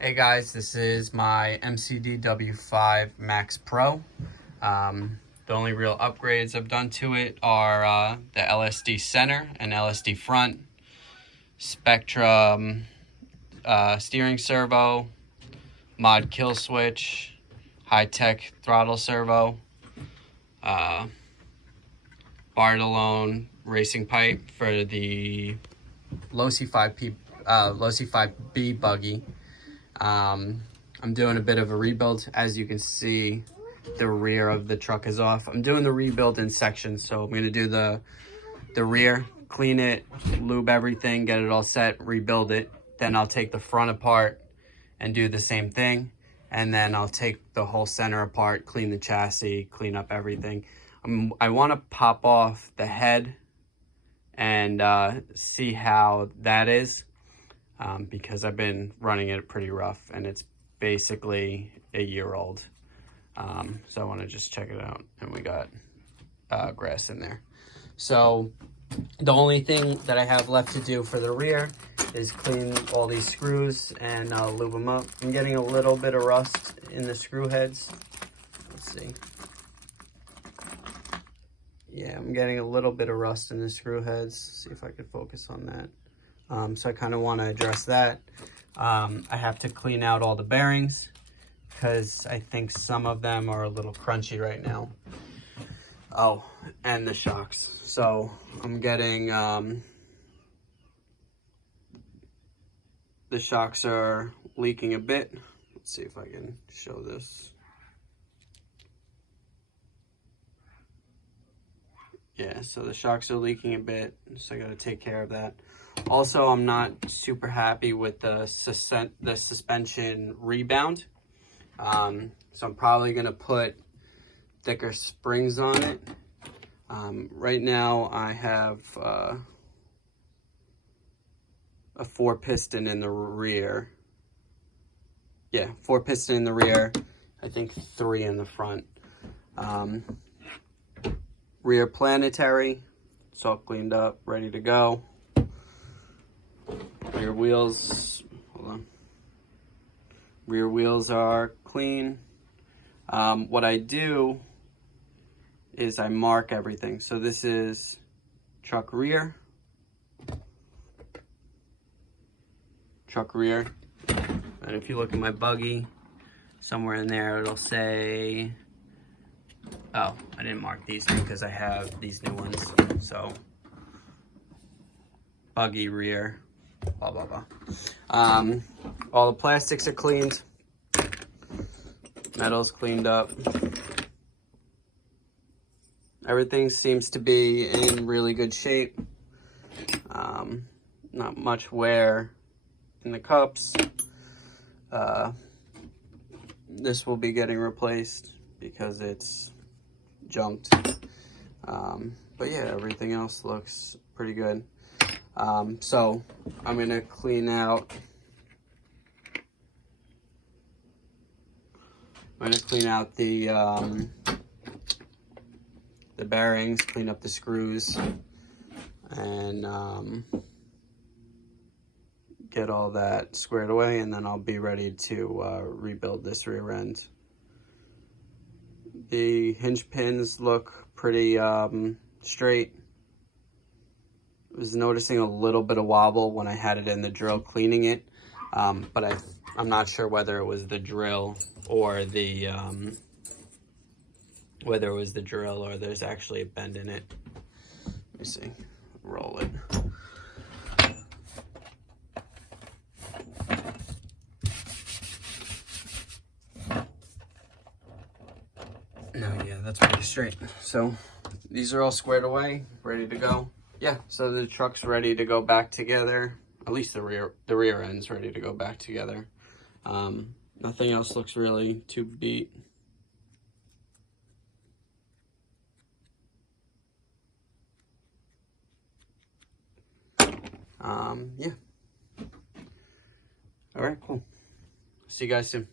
Hey guys, this is my MCD-W5 Max Pro. The only real upgrades I've done to it are the LSD center and LSD front, Spectrum steering servo, mod kill switch, high-tech throttle servo, Bartolone racing pipe for the low C5B buggy. I'm doing a bit of a rebuild. As you can see, the rear of the truck is off. I'm doing the rebuild in sections, so I'm going to do the rear, clean it, lube everything, get it all set, rebuild it. Then I'll take the front apart and do the same thing. And then I'll take the whole center apart, clean the chassis, clean up everything. I want to pop off the head and see how that is. Because I've been running it pretty rough and it's basically a year old. So I want to just check it out, and we got grass in there. So the only thing that I have left to do for the rear is clean all these screws and lube them up. I'm getting a little bit of rust in the screw heads. Let's see. Yeah, I'm getting a little bit of rust in the screw heads. See if I could focus on that. So I kind of want to address that. I have to clean out all the bearings because I think some of them are a little crunchy right now. Oh, and the shocks. So I'm getting, the shocks are leaking a bit. Let's see if I can show this. Yeah, so the shocks are leaking a bit, so I got to take care of that. Also, I'm not super happy with the suspension rebound. So I'm probably going to put thicker springs on it. Right now, I have a 4-piston in the rear. Yeah, 4-piston in the rear. I think 3 in the front. Rear planetary. It's all cleaned up, ready to go. Rear wheels, hold on. Rear wheels are clean. What I do is I mark everything. So this is truck rear. And if you look at my buggy, somewhere in there it'll say, oh, I didn't mark these because I have these new ones. So buggy rear. Blah, blah, blah. All the plastics are cleaned. Metal's cleaned up. Everything seems to be in really good shape. Not much wear in the cups. This will be getting replaced because it's junked. But yeah, everything else looks pretty good. So I'm going to clean out, the bearings, clean up the screws, and get all that squared away, and then I'll be ready to rebuild this rear end. The hinge pins look pretty straight. I was noticing a little bit of wobble when I had it in the drill cleaning it, but I'm not sure whether it was the drill or there's actually a bend in it. Let me see. Roll it. No, yeah, that's pretty straight. So these are all squared away, ready to go. Yeah, so the truck's ready to go back together. At least the rear end's ready to go back together. Nothing else looks really too beat. Yeah. All right, cool. See you guys soon.